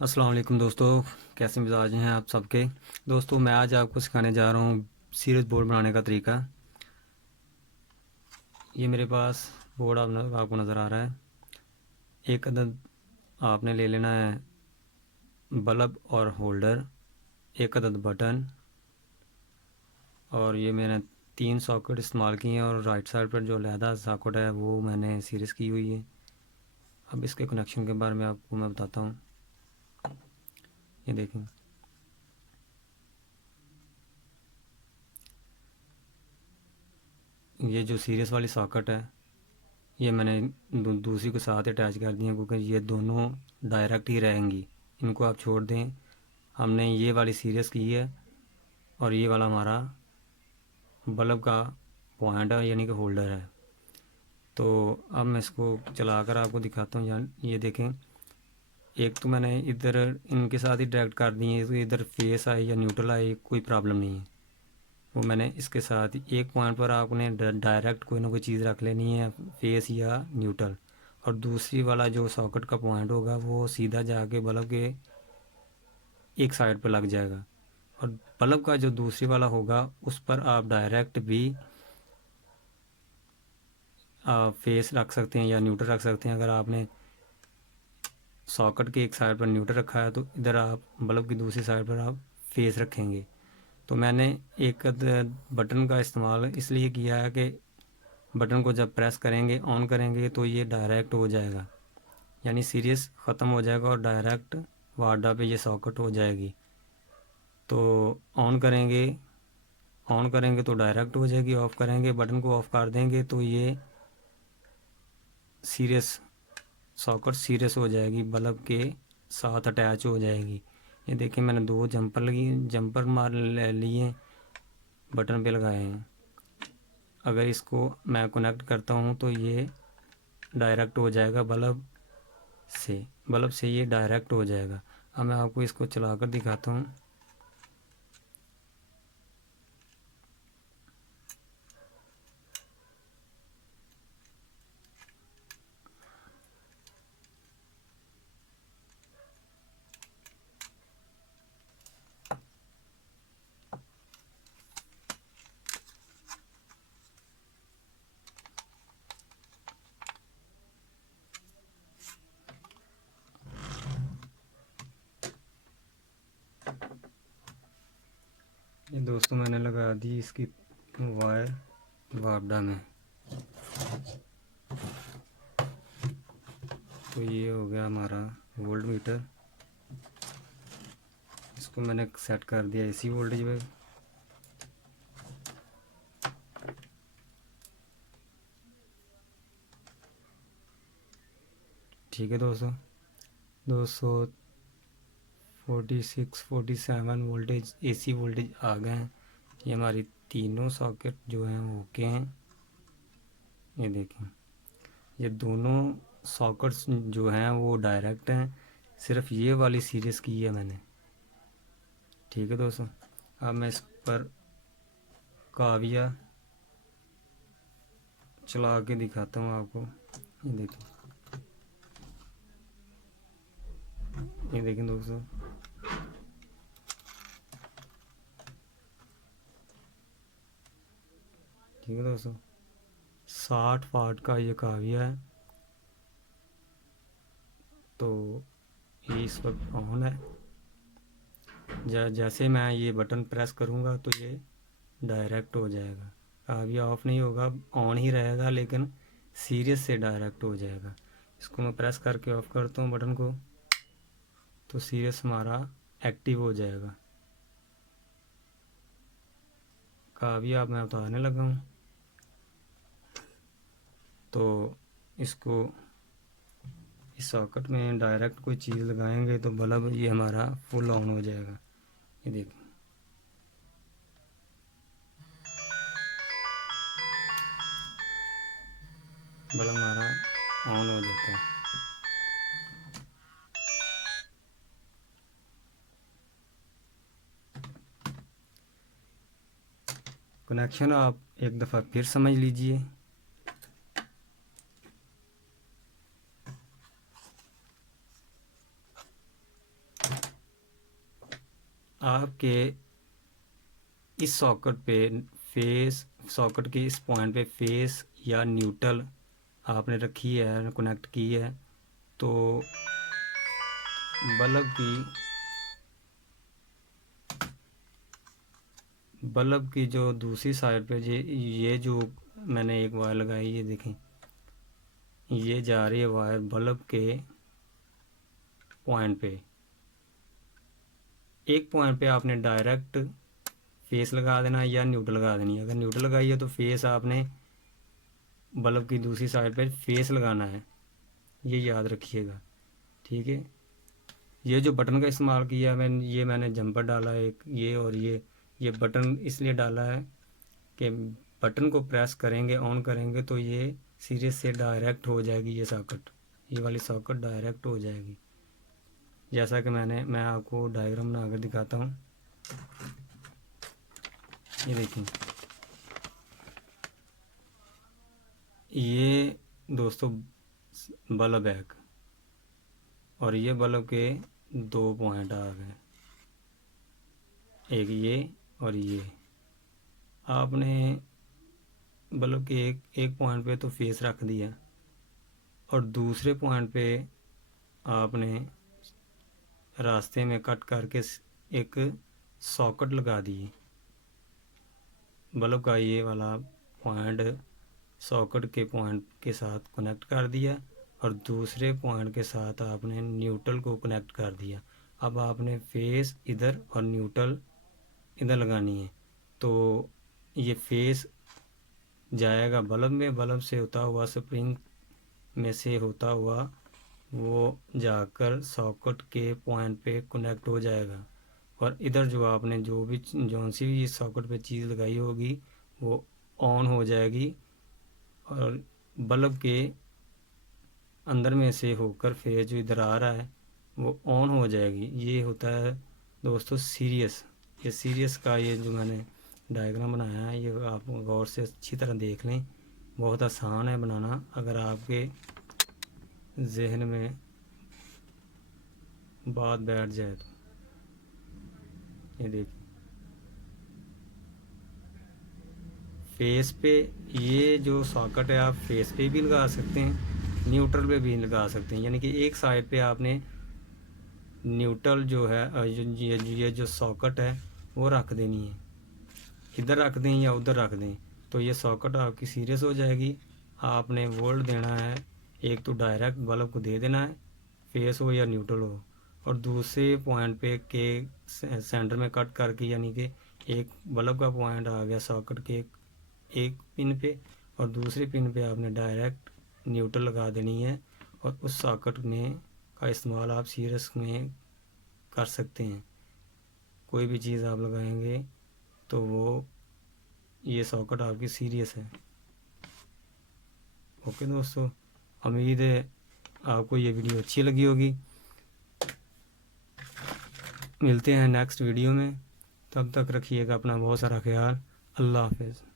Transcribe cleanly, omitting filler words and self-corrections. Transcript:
अस्सलाम वालेकुम दोस्तों, कैसे मिजाज हैं आप सबके। दोस्तों मैं आज आपको सिखाने जा रहा हूँ सीरीज बोर्ड बनाने का तरीका। ये मेरे पास बोर्ड आपको नज़र आ रहा है। एक अदद आपने ले लेना है बल्ब और होल्डर, एक अदद बटन, और ये मैंने 3 सॉकेट इस्तेमाल किए हैं और राइट साइड पर जो लहदा सॉकेट है वो मैंने सीरीज़ की हुई है। अब इसके कनेक्शन के बारे में आपको मैं बताता हूँ। ये देखें, ये जो सीरीज़ वाली सॉकेट है ये मैंने दूसरी को साथ अटैच कर दी है, क्योंकि ये दोनों डायरेक्ट ही रहेंगी। इनको आप छोड़ दें। हमने ये वाली सीरीज़ की है और ये वाला हमारा बल्ब का पॉइंट है, यानी कि होल्डर है। तो अब मैं इसको चलाकर आपको दिखाता हूँ। ये देखें, एक तो मैंने इधर इनके साथ ही डायरेक्ट कर दी है, तो इधर फेस आए या न्यूट्रल आए कोई प्रॉब्लम नहीं है। वो मैंने इसके साथ ही एक पॉइंट पर आपने डायरेक्ट कोई ना कोई चीज़ रख लेनी है, फेस या न्यूट्रल। और दूसरी वाला जो सॉकेट का पॉइंट होगा वो सीधा जाके बल्ब के एक साइड पर लग जाएगा। और बल्ब का जो दूसरी वाला होगा उस पर आप डायरेक्ट भी फेस रख सकते हैं या न्यूट्रल रख सकते हैं। अगर आपने सॉकेट के एक साइड पर न्यूट्रल रखा है तो इधर आप बल्ब की दूसरी साइड पर आप फेस रखेंगे। तो मैंने एक बटन का इस्तेमाल इसलिए किया है कि बटन को जब प्रेस करेंगे, ऑन करेंगे, तो ये डायरेक्ट हो जाएगा, यानी सीरीज ख़त्म हो जाएगा और डायरेक्ट वार्डा पे ये सॉकेट हो जाएगी। तो ऑन करेंगे, तो डायरेक्ट हो जाएगी। ऑफ़ करेंगे, बटन को ऑफ़ कर देंगे तो ये सीरीज सॉकेट सीरीज हो जाएगी, बल्ब के साथ अटैच हो जाएगी। ये देखिए, मैंने 2 जंपर मार लिए, बटन पे लगाए हैं। अगर इसको मैं कनेक्ट करता हूँ तो ये डायरेक्ट हो जाएगा बल्ब से ये डायरेक्ट हो जाएगा। अब मैं आपको इसको चलाकर दिखाता हूँ। ये दोस्तों मैंने लगा दी इसकी वायर वापडा में। तो ये हो गया हमारा वोल्ट मीटर। इसको मैंने सेट कर दिया एसी वोल्टेज पे। ठीक है दोस्तों, 246 47 वोल्टेज एसी वोल्टेज आ गए हैं। ये हमारी तीनों सॉकेट जो हैं वो ओके हैं। ये देखें, ये दोनों सॉकेट्स जो हैं वो डायरेक्ट हैं, सिर्फ ये वाली सीरीज़ की है मैंने। ठीक है दोस्तों, अब मैं इस पर काविया चला के दिखाता हूँ आपको। ये देखें, दोस्तों, ठीक है दोस्तों, 60 वाट का ये काविया है। तो ये इस वक्त ऑन है। जैसे मैं ये बटन प्रेस करूँगा तो ये डायरेक्ट हो जाएगा। काविया ऑफ नहीं होगा, ऑन ही रहेगा, लेकिन सीरीज से डायरेक्ट हो जाएगा। इसको मैं प्रेस करके ऑफ़ करता हूँ बटन को, तो सीरीज हमारा एक्टिव हो जाएगा। काविया अब मैं उतारने लगा हूँ। तो इसको इस सॉकेट में डायरेक्ट कोई चीज़ लगाएंगे तो बल्ब ये हमारा फुल ऑन हो जाएगा। ये देखिए, बल्ब हमारा ऑन हो जाता है। कनेक्शन आप एक दफ़ा फिर समझ लीजिए। आपके इस सॉकेट पे फेस, सॉकेट के इस पॉइंट पे फेस या न्यूट्रल आपने रखी है, कनेक्ट की है, तो बल्ब की जो दूसरी साइड पे ये जो मैंने एक वायर लगाई, ये देखें, ये जा रही है वायर बल्ब के पॉइंट पे। एक पॉइंट पे आपने डायरेक्ट फेस लगा देना या न्यूट्रल लगा देनी है। अगर न्यूट्रल लगाई है तो फेस आपने बल्ब की दूसरी साइड पे फेस लगाना है, ये याद रखिएगा, ठीक है। ये जो बटन का इस्तेमाल किया मैंने जंपर डाला है एक, ये और ये बटन इसलिए डाला है कि बटन को प्रेस करेंगे, ऑन करेंगे तो ये सीरीज से डायरेक्ट हो जाएगी, ये सॉकेट, ये वाली सॉकेट डायरेक्ट हो जाएगी। जैसा कि मैं आपको डायग्राम बना कर दिखाता हूँ। ये देखिए, ये दोस्तों बल्ब है और ये बल्ब के दो पॉइंट आ गए, एक ये और ये। आपने बल्ब के एक पॉइंट पे तो फेस रख दिया और दूसरे पॉइंट पे आपने रास्ते में कट करके एक सॉकेट लगा दी। बल्ब का ये वाला पॉइंट सॉकेट के पॉइंट के साथ कनेक्ट कर दिया और दूसरे पॉइंट के साथ आपने न्यूट्रल को कनेक्ट कर दिया। अब आपने फेस इधर और न्यूट्रल इधर लगानी है, तो ये फेस जाएगा बल्ब में, बल्ब से होता हुआ स्प्रिंग में से होता हुआ वो जाकर सॉकेट के पॉइंट पे कनेक्ट हो जाएगा। और इधर जो आपने जो सी भी सॉकेट पे चीज़ लगाई होगी वो ऑन हो जाएगी और बल्ब के अंदर में से होकर फेस जो इधर आ रहा है वो ऑन हो जाएगी। ये होता है दोस्तों सीरियस। ये सीरियस का ये जो मैंने डायग्राम बनाया है, ये आप गौर से अच्छी तरह देख लें। बहुत आसान है बनाना, अगर आपके जहन में बात बैठ जाए तो। ये देखिए, फेस पे ये जो सॉकेट है आप फेस पे भी लगा सकते हैं, न्यूट्रल पे भी लगा सकते हैं। यानी कि एक साइड पे आपने न्यूट्रल जो है ये जो सॉकेट है वो रख देनी है, इधर रख दें या उधर रख दें, तो ये सॉकेट आपकी सीरियस हो जाएगी। आपने वोल्ट देना है, एक तो डायरेक्ट बल्ब को दे देना है, फेस हो या न्यूट्रल हो, और दूसरे पॉइंट पे के सेंटर में कट करके, यानी कि एक बल्ब का पॉइंट आ गया सॉकेट के एक पिन पे और दूसरे पिन पे आपने डायरेक्ट न्यूट्रल लगा देनी है। और उस सॉकेट में का इस्तेमाल आप सीरियस में कर सकते हैं। कोई भी चीज़ आप लगाएंगे तो वो ये सॉकेट आपकी सीरियस है। ओके दोस्तों, उम्मीद है आपको ये वीडियो अच्छी लगी होगी। मिलते हैं नेक्स्ट वीडियो में, तब तक रखिएगा अपना बहुत सारा ख्याल। अल्लाह हाफ़िज़।